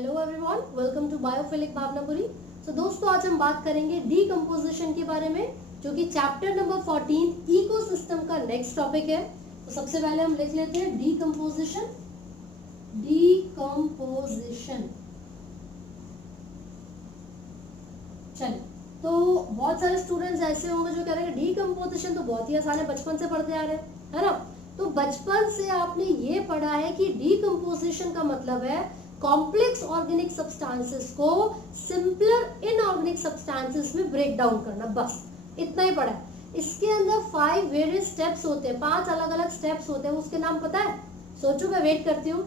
Hello everyone, welcome to biophilic Bhavanapuri. तो दोस्तों, आज हम बात करेंगे डीकम्पोजिशन के बारे में, जो कि चैप्टर नंबर 14 इकोसिस्टम का नेक्स्ट टॉपिक है। तो सबसे पहले हम लिख लेते हैं डीकम्पोजिशन। डीकम्पोजिशन चलिए, तो बहुत सारे स्टूडेंट्स ऐसे होंगे जो कह रहे हैं डीकम्पोजिशन तो बहुत ही आसान है, बचपन से पढ़ते आ रहे हैं, है ना। तो बचपन से आपने ये पढ़ा है कि डीकम्पोजिशन का मतलब है कॉम्प्लेक्स ऑर्गेनिक सब्सटेंसेस को सिंपलर इनऑर्गेनिक सब्सटेंसेस में ब्रेक डाउन करना, बस इतना ही पढ़ा है। इसके अंदर 5 वेरियस स्टेप्स होते हैं, 5 अलग अलग स्टेप्स होते हैं। उसके नाम पता है? सोचो, मैं वेट करती हूँ।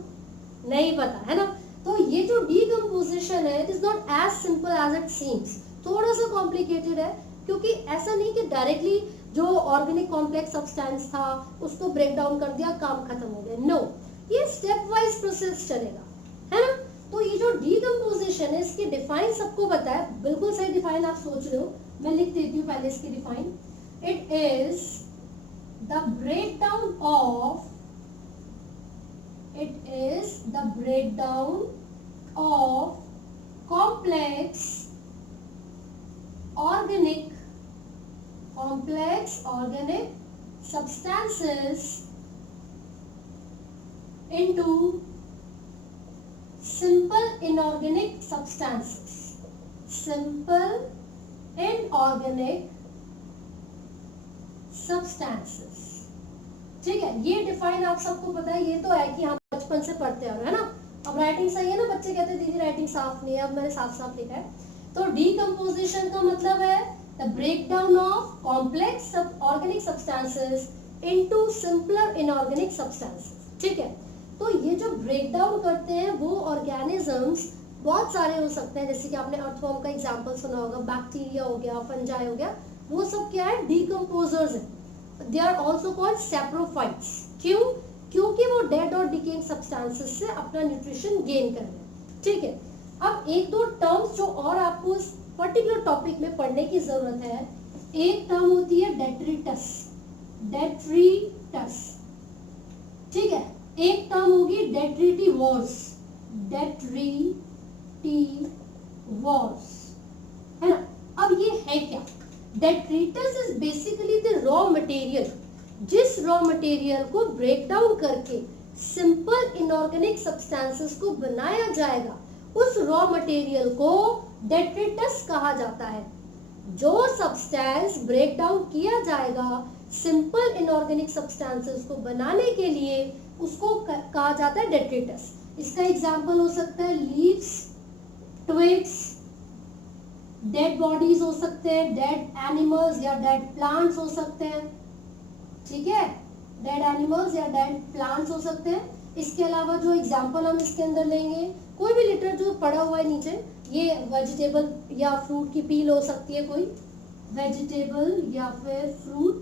नहीं पता, है ना। तो ये जो डीकम्पोजिशन है, it is not as simple as it seems. थोड़ा सा कॉम्प्लिकेटेड है, क्योंकि ऐसा नहीं कि डायरेक्टली जो ऑर्गेनिक कॉम्प्लेक्स सब्सटेंस था उसको ब्रेक डाउन कर दिया, काम खत्म हो गया। नो, ये स्टेप वाइज प्रोसेस चलेगा, है ना। तो ये जो डीकम्पोजिशन है, इसकी डिफाइन सबको पता है, बिल्कुल सही डिफाइन आप सोच रहे हो। मैं लिख देती हूँ पहले इसकी define. It is the breakdown of complex organic substances into simple inorganic substances. Simple inorganic substances, ठीक है। ये डिफाइन आप सबको पता है, ये तो है कि हम बचपन से पढ़ते आ रहे हैं, है ना। अब राइटिंग सही है ना? बच्चे कहते हैं दीदी राइटिंग साफ नहीं है, अब मैंने साफ साफ लिखा है। तो डीकम्पोजिशन का मतलब है the breakdown of complex organic substances into simpler inorganic substances, ठीक है। तो ये जो ब्रेकडाउन करते हैं वो ऑर्गेनिजम्स बहुत सारे हो सकते हैं, जैसे कि आपने अर्थवर्म का एग्जांपल सुना होगा, बैक्टीरिया हो गया, फंजाई हो गया, वो सब क्या है? डीकम्पोजर्स है। They are also called saprophytes. क्यों? क्योंकि वो डेड और डिकेइंग सब्सटेंसेस से अपना न्यूट्रिशन गेन कर रहे हैं, ठीक है। अब एक दो टर्म्स जो और आपको इस पर्टिकुलर टॉपिक में पढ़ने की जरूरत है। एक टर्म होती है डेट्रिटस, डेट्रिटस, ठीक है। एक टर्म होगी डेट्रिटिवोर्स, डेट्रिटिवोर्स, है ना। अब ये है क्या? Detritus is basically the raw material, जिस रॉ मटेरियल को ब्रेक डाउन करके सिंपल इनऑर्गेनिक सब्सटेंसेस को बनाया जाएगा, उस रॉ मटेरियल को डेट्रिटस कहा जाता है। जो सब्सटेंस ब्रेक डाउन किया जाएगा सिंपल इनऑर्गेनिक सब्सटेंसेस को बनाने के लिए, उसको कहा जाता है डेट्रिटस। इसका एग्जांपल हो सकता है लीव्स, ट्विग्स, डेड बॉडीज हो सकते हैं, डेड एनिमल्स या डेड प्लांट्स हो सकते हैं, ठीक है। डेड एनिमल्स या डेड प्लांट्स हो सकते हैं। इसके अलावा जो एग्जांपल हम इसके अंदर लेंगे, कोई भी लिटर जो पड़ा हुआ है नीचे, ये वेजिटेबल या फ्रूट की पील हो सकती है, कोई वेजिटेबल या फिर फ्रूट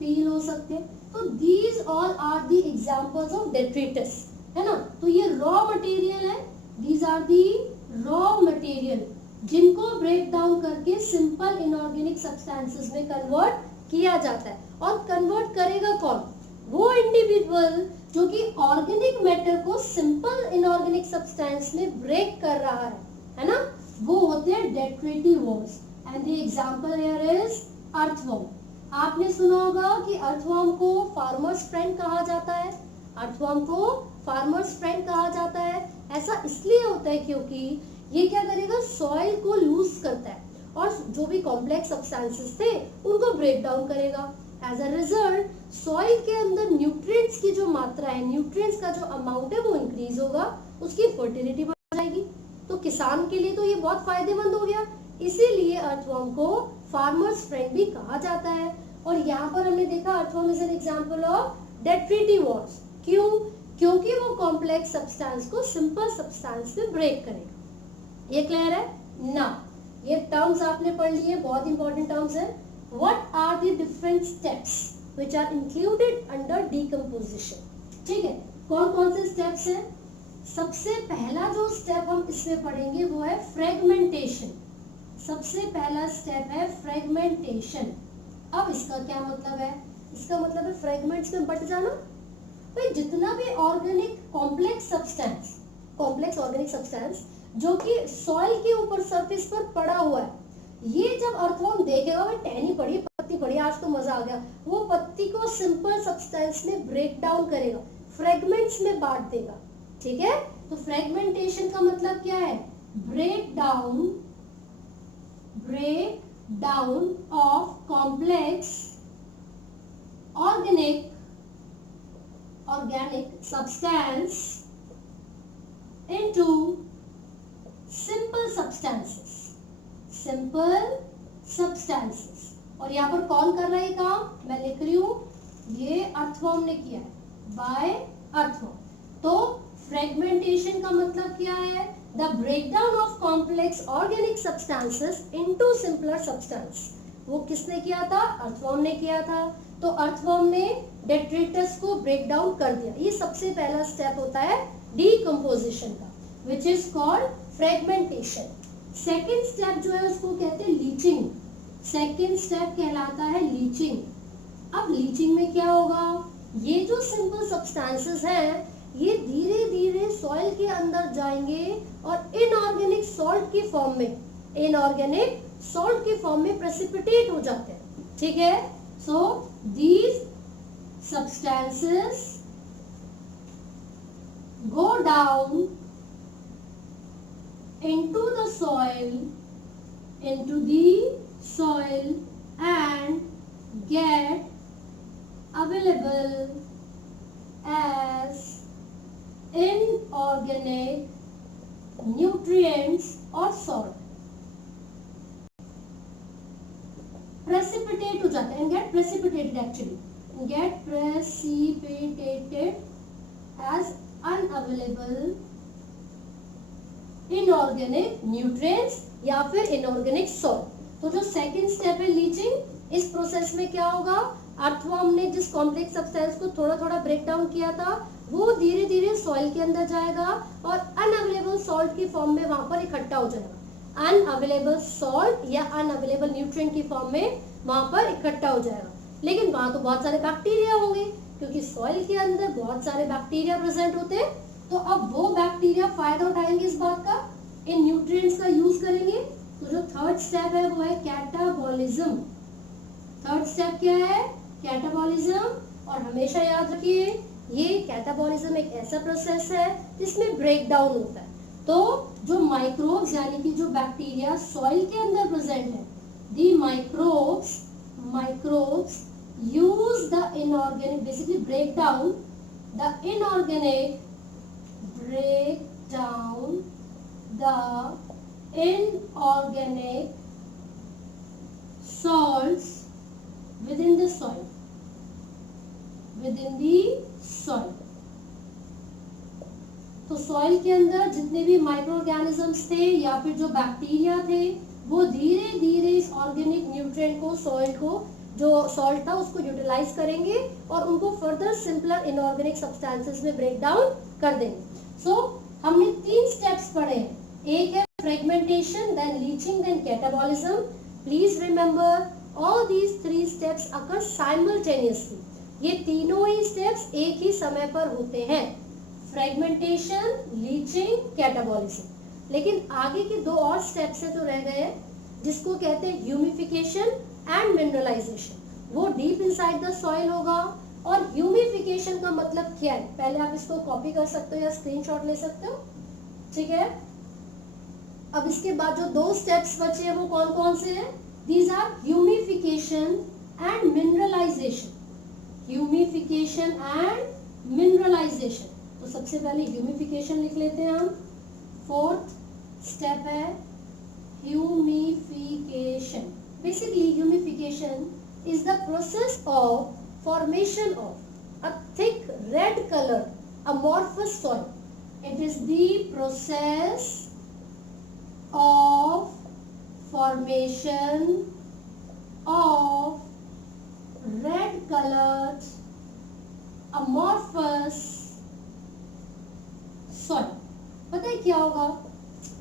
पील हो सकते हैं। तो these all are the examples of detritus, है ना। तो ये रॉ मटेरियल है, these are the raw material जिनको ब्रेक डाउन करके सिंपल इनऑर्गेनिक सब्सटेंसेस में कन्वर्ट किया जाता है। और कन्वर्ट करेगा कौन? वो इंडिविजुअल जो कि ऑर्गेनिक मैटर को सिंपल इनऑर्गेनिक सब्सटेंस में ब्रेक कर रहा है ना। वो होते हैं डेट्रिटिवोर्स। And the example here is earthworm. आपने सुना होगा कि अर्थवर्म को फार्मर्स फ्रेंड कहा जाता है। अर्थवर्म को फार्मर्स फ्रेंड कहा जाता है। ऐसा इसलिए होता है क्योंकि ये क्या करेगा? सॉइल को लूज करता है और जो भी कॉम्प्लेक्स सब्सटेंसेस थे उनको ब्रेक डाउन करेगा। एज अ रिजल्ट सॉइल के अंदर न्यूट्रिएंट्स की जो मात्रा है, न्यूट्रिएंट्स का जो अमाउंट है वो इंक्रीज होगा, उसकी फर्टिलिटी बढ़ जाएगी। तो किसान के लिए तो ये बहुत फायदेमंद हो गया। इसीलिए अर्थवर्म को फार्मर्स फ्रेंड भी कहा जाता है। और यहाँ पर हमने देखा earthworm is an example of डेट्रिटिवोर्स। क्यों? क्योंकि वो कॉम्प्लेक्स सब्सटेंस को सिंपल सब्सटेंस में ब्रेक करेगा। ये क्लियर है ना? ये टर्म्स आपने पढ़ लिए, बहुत इंपॉर्टेंट टर्म्स है। What are the different steps which are included under decomposition, ठीक है। कौन कौन से स्टेप्स हैं? सबसे पहला जो स्टेप हम इसमें पढ़ेंगे वो है फ्रेगमेंटेशन। सबसे पहला स्टेप है फ्रेगमेंटेशन। अब इसका क्या मतलब है? इसका मतलब है फ्रेगमेंट्स में बट जाना। भाई जितना भी organic complex substance complex organic substance जो कि सॉइल के ऊपर सरफेस पर पड़ा हुआ है, ये जब अर्थवर्म देखेगा, भाई टहनी पड़ी, पत्ती पड़ी, आज तो मजा आ गया, वो पत्ती को सिंपल सब्सटेंस में ब्रेक डाउन करेगा, फ्रेगमेंट्स में बांट देगा। ठीक है, तो फ्रेगमेंटेशन का मतलब क्या है? Break down of complex organic substance into simple substances। और यहाँ पर कौन कर रहा है काम? मैं लिख रही हूँ, ये अर्थवर्म ने किया है, बाय अर्थवर्म। तो फ्रेगमेंटेशन का मतलब क्या है? The breakdown of complex organic substances into simpler substance. वो किसने किया था? अर्थवर्म ने किया था। तो अर्थवर्म ने डेट्रिटस को ब्रेक डाउन कर दिया। ये सबसे पहला स्टेप होता है डीकंपोजिशन का, which is called fragmentation. Second step जो है उसको कहते हैं लीचिंग। सेकेंड स्टेप कहलाता है लीचिंग। अब लीचिंग में क्या होगा? ये जो सिंपल सब्सटेंसेस हैं, ये धीरे धीरे सॉइल के अंदर जाएंगे और इनऑर्गेनिक सॉल्ट की फॉर्म में प्रेसिपिटेट हो जाते हैं। ठीक है, सो these substances go down into the soil and get available as inorganic nutrients or salt। Precipitate हो जाता है, get precipitated as unavailable inorganic nutrients या फिर inorganic salt। तो जो सेकेंड स्टेप है लीचिंग, इस प्रोसेस में क्या होगा? अर्थवर्म ने जिस कॉम्प्लेक्स सब्सटेंस को थोड़ा थोड़ा ब्रेक डाउन किया था, वो धीरे धीरे सॉइल के अंदर जाएगा और अनअवेलेबल सॉल्ट की फॉर्म में वहां पर इकट्ठा हो जाएगा। अनअवेलेबल सॉल्ट या अनअवेलेबल न्यूट्रिएंट की फॉर्म में वहां पर इकट्ठा हो जाएगा। लेकिन वहां तो बहुत सारे बैक्टीरिया होंगे, क्योंकि सॉइल के अंदर बहुत सारे बैक्टीरिया प्रेजेंट होते हैं। तो अब वो बैक्टीरिया फायदा उठाएंगे इस बात का, इन न्यूट्रिएंट्स का यूज करेंगे। तो जो थर्ड स्टेप है वो है कैटाबॉलिज्म। थर्ड स्टेप क्या है? कैटाबॉलिज्म। और हमेशा याद रखिए, ये कैटाबॉलिज्म एक ऐसा प्रोसेस है जिसमें ब्रेक डाउन होता है। तो जो माइक्रोब्स यानी कि जो बैक्टीरिया सॉइल के अंदर प्रेजेंट है, the microbes use the inorganic, basically break down the inorganic salts within the soil। तो सॉइल के अंदर जितने भी माइक्रो ऑर्गेनिजम्स थे या फिर जो बैक्टीरिया थे, वो धीरे धीरे इस ऑर्गेनिक न्यूट्रिएंट को, जो सॉल्ट था उसको यूटिलाइज करेंगे और उनको फर्दर सिंपलर इनऑर्गेनिक सब्सटेंसेस में ब्रेक डाउन कर देंगे। सो हमने 3 स्टेप्स पढ़े हैं। एक है fragmentation, then leaching, then catabolism. Please remember all these 3 steps occur simultaneously. ये तीनों ही स्टेप्स एक ही समय पर होते हैं, फ्रेगमेंटेशन, लीचिंग, कैटाबॉलिज्म। लेकिन आगे के 2 और स्टेप्स है जो रह गए हैं, जिसको कहते हैं ह्यूमिफिकेशन एंड मिनरलाइजेशन। वो डीप इनसाइड द सॉइल होगा। और ह्यूमिफिकेशन का मतलब क्या है, पहले आप इसको कॉपी कर सकते हो या स्क्रीनशॉट ले सकते हो। ठीक है, अब इसके बाद जो 2 स्टेप्स बचे हैं वो कौन कौन से हैं? These are humification and mineralisation. Humification and mineralisation. तो सबसे पहले ह्यूमिफिकेशन लिख लेते हैं हम। 4th स्टेप है humification. Basically humification is the process of formation of a thick red colored amorphous soil. It is the process of formation of red colored amorphous soil। पता है क्या होगा?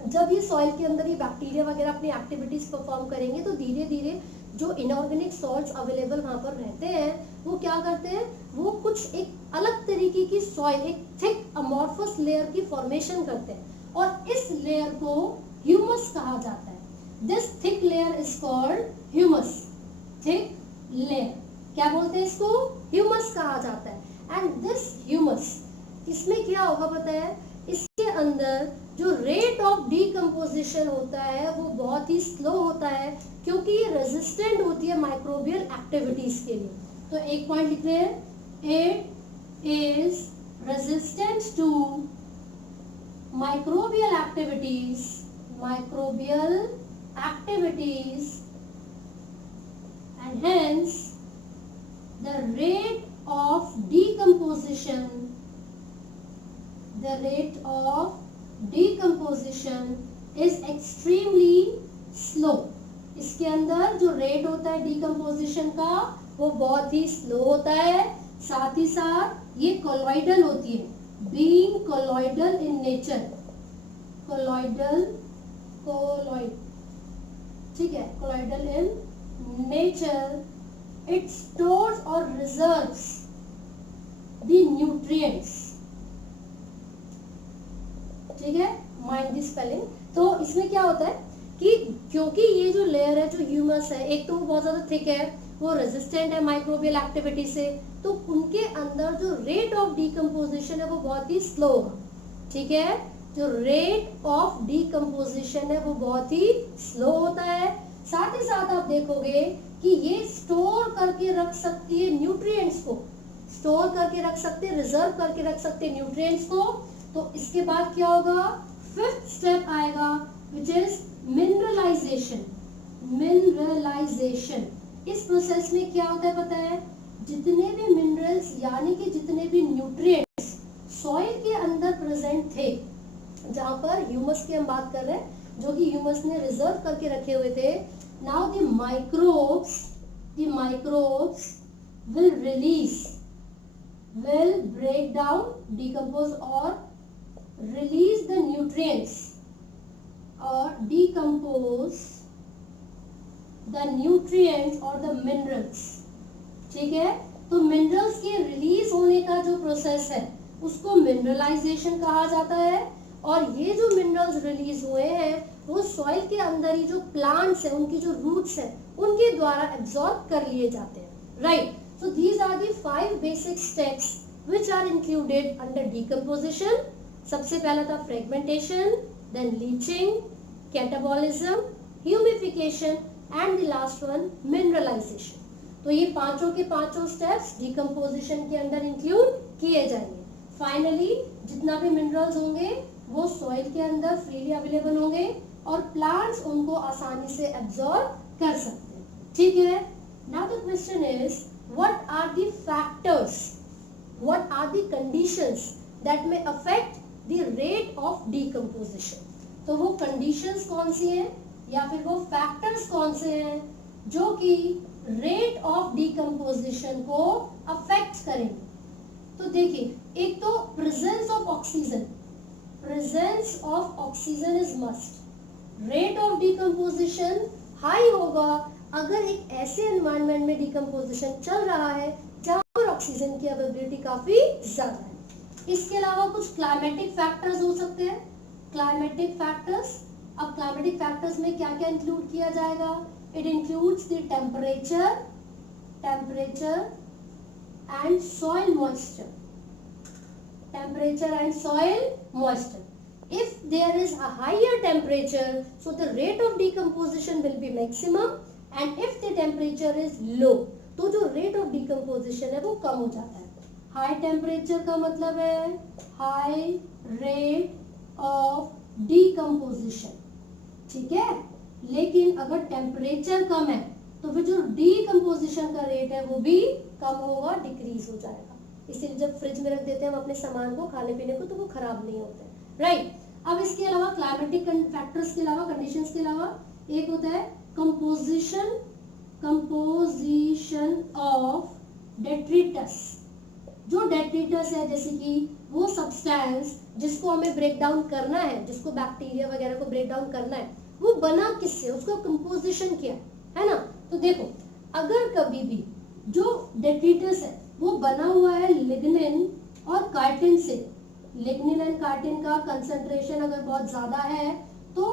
जब ये सॉइल के अंदर ये बैक्टीरिया वगैरह अपनी एक्टिविटीज परफॉर्म करेंगे तो धीरे धीरे जो इनऑर्गेनिक सॉल्ट्स अवेलेबल वहाँ पर रहते हैं वो क्या करते हैं, वो कुछ एक अलग तरीके की सॉइल, एक थिक अमॉर्फस लेयर की फॉर्मेशन करते हैं और इस लेयर को ह्यूमस कहा जाता है। This thick layer is called humus. Thick layer क्या बोलते हैं इसको, ह्यूमस कहा जाता है। एंड दिस ह्यूमस, इसमें क्या होगा पता है, इसके अंदर जो रेट ऑफ डीकम्पोजिशन होता है वो बहुत ही स्लो होता है, क्योंकि ये रेजिस्टेंट होती है माइक्रोबियल एक्टिविटीज के लिए। तो एक पॉइंट लिख रहे हैं, it is resistant to microbial activities, microbial activities, and hence the rate of decomposition, the rate of decomposition is extremely slow. इसके अंदर जो रेट होता है डिकम्पोजिशन का वो बहुत ही स्लो होता है। साथ ही साथ ये कोलॉइडल होती है, being colloidal in nature, colloidal, colloid, ठीक है, colloidal in nature, it stores or reserves the nutrients, ठीक है, माइंड दी स्पेलिंग। तो इसमें क्या होता है कि क्योंकि ये जो लेयर है, जो ह्यूमस है, एक तो वो बहुत ज्यादा थिक है, वो रेजिस्टेंट है माइक्रोबियल एक्टिविटी से, तो उनके अंदर जो रेट ऑफ डीकम्पोजिशन है वो बहुत ही स्लो होगा, ठीक है, जो रेट ऑफ डीकम्पोजिशन है वो बहुत ही स्लो होता है। साथ ही साथ आप देखोगे कि ये स्टोर करके रख सकती है न्यूट्रिएंट्स को, स्टोर करके रख सकते हैं, रिजर्व करके रख सकते हैं न्यूट्रिएंट्स को। तो इसके बाद क्या होगा, फिफ्थ स्टेप आएगा विच इज मिनरलाइजेशन। मिनरलाइजेशन, इस प्रोसेस में क्या होता है पता है, जितने भी मिनरल्स यानी कि जितने भी न्यूट्रिएंट्स सॉइल के अंदर प्रेजेंट थे, जहां पर ह्यूमस की हम बात कर रहे हैं, जो कि ह्यूमस ने रिजर्व करके रखे हुए थे, now the microbes will release, will break down, decompose or release the nutrients or decompose the nutrients or the minerals, ठीक है। तो मिनरल्स के रिलीज होने का जो प्रोसेस है उसको मिनरलाइजेशन कहा जाता है, और ये जो मिनरल्स रिलीज हुए हैं वो सॉइल के अंदर ही जो प्लांट्स है, उनकी जो रूट्स है, उनके द्वारा एब्जॉर्ब कर लिए जाते हैं, right. So these are the 5 basic steps which are included under decomposition. सबसे पहला था fragmentation, then leaching, catabolism, humification and the last one mineralisation. तो ये पांचों के पांचों स्टेप्स डीकम्पोजिशन के अंदर इंक्लूड किए जाएंगे। फाइनली जितना भी मिनरल्स होंगे वो सॉइल के अंदर फ्रीली अवेलेबल होंगे और प्लांट्स उनको आसानी से एब्जॉर्ब कर सकते हैं, ठीक है। Now the question is, what are the factors, what are the conditions that may affect the rate of decomposition. तो वो कंडीशंस कौन सी हैं या फिर वो फैक्टर्स कौन से हैं जो कि रेट ऑफ डीकम्पोजिशन को अफेक्ट करेंगे। तो देखिए, एक तो presence of oxygen, presence of oxygen is must. Rate of decomposition high होगा अगर एक ऐसे एनवायरनमेंट में डिकम्पोजिशन चल रहा है जहाँ पर ऑक्सीजन की अवेलेबिलिटी काफी ज्यादा है। इसके अलावा कुछ क्लाइमेटिक फैक्टर्स हो सकते हैं, क्लाइमेटिक फैक्टर्स। अब क्लाइमेटिक फैक्टर्स में क्या क्या इंक्लूड किया जाएगा, it includes the temperature, temperature and soil moisture, temperature and soil moisture. If there is a higher temperature, so the rate of decomposition will be maximum, and if the temperature is low, तो जो rate of decomposition है वो कम हो जाता है। High temperature का मतलब है high rate of decomposition, ठीक है। लेकिन अगर temperature कम है तो फिर जो decomposition का rate है वो भी कम होगा, डिक्रीज हो जाएगा। इसीलिए जब फ्रिज में रख देते हैं हम अपने सामान को, खाने पीने को, तो वो खराब नहीं होते, राइट। अब इसके अलावा क्लाइमेटिक फैक्टर्स के अलावा, कंडीशंस के अलावा एक होता है कंपोजिशन, कंपोजिशन ऑफ डेट्रिटस। जो डेट्रिटस है, जैसे कि वो सब्सटेंस जिसको हमें ब्रेक डाउन करना है, जिसको बैक्टीरिया वगैरह को ब्रेक डाउन करना है, वो बना किससे, उसका कंपोजिशन क्या है ना। तो देखो, अगर कभी भी जो डेट्रिटस है वो बना हुआ है लिग्निन और कार्टिन से, लिग्निन एंड कार्टिन का कंसंट्रेशन अगर बहुत ज्यादा है तो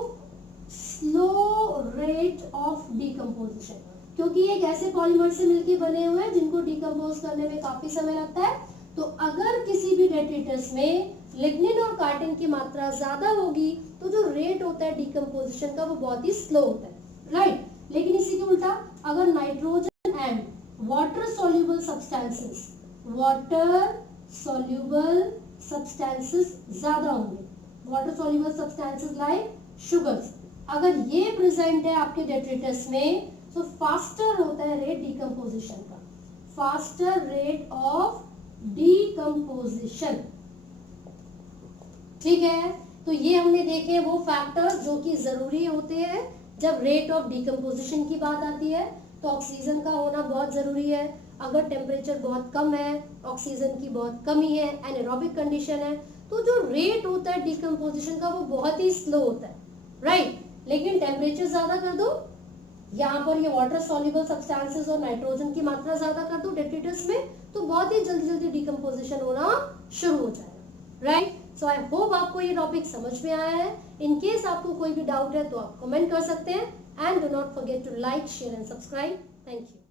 स्लो रेट ऑफ डिकम्पोजिशन, क्योंकि ये एक ऐसे पॉलीमर से मिलकर बने हुए हैं जिनको डिकम्पोज करने में काफी समय लगता है। तो अगर किसी भी डेट्रिटस में लिग्निन और कार्टिन की मात्रा ज्यादा होगी तो जो रेट होता है डिकम्पोजिशन का वो बहुत ही स्लो होता है, राइट। लेकिन इसी के उल्टा अगर nitrogen and water soluble substances, water soluble substances ज्यादा होंगे, water soluble substances like sugars, अगर ये प्रेजेंट है आपके डेट्रिटस में तो फास्टर होता है रेट डिकम्पोजिशन का, फास्टर रेट ऑफ डिकम्पोजिशन, ठीक है। तो ये हमने देखे वो फैक्टर्स जो कि जरूरी होते हैं जब रेट ऑफ डिकम्पोजिशन की बात आती है। तो ऑक्सीजन का होना बहुत जरूरी है, अगर टेम्परेचर बहुत कम है, ऑक्सीजन की बहुत कमी है, एनारोबिक कंडीशन है, तो जो रेट होता है डिकम्पोजिशन का वो बहुत ही स्लो होता है, राइट। लेकिन टेम्परेचर ज्यादा कर दो, यहाँ पर ये वाटर सॉल्युबल सब्सटेंसेस और नाइट्रोजन की मात्रा ज्यादा कर दो डेट्रिटस में, तो बहुत ही जल्दी जल्दी डिकम्पोजिशन होना शुरू हो जाएगा, राइट। सो आई होप आपको ये टॉपिक समझ में आया है। इन केस आपको कोई भी डाउट है तो आप कमेंट कर सकते हैं, and do not forget to like, share and subscribe. Thank you.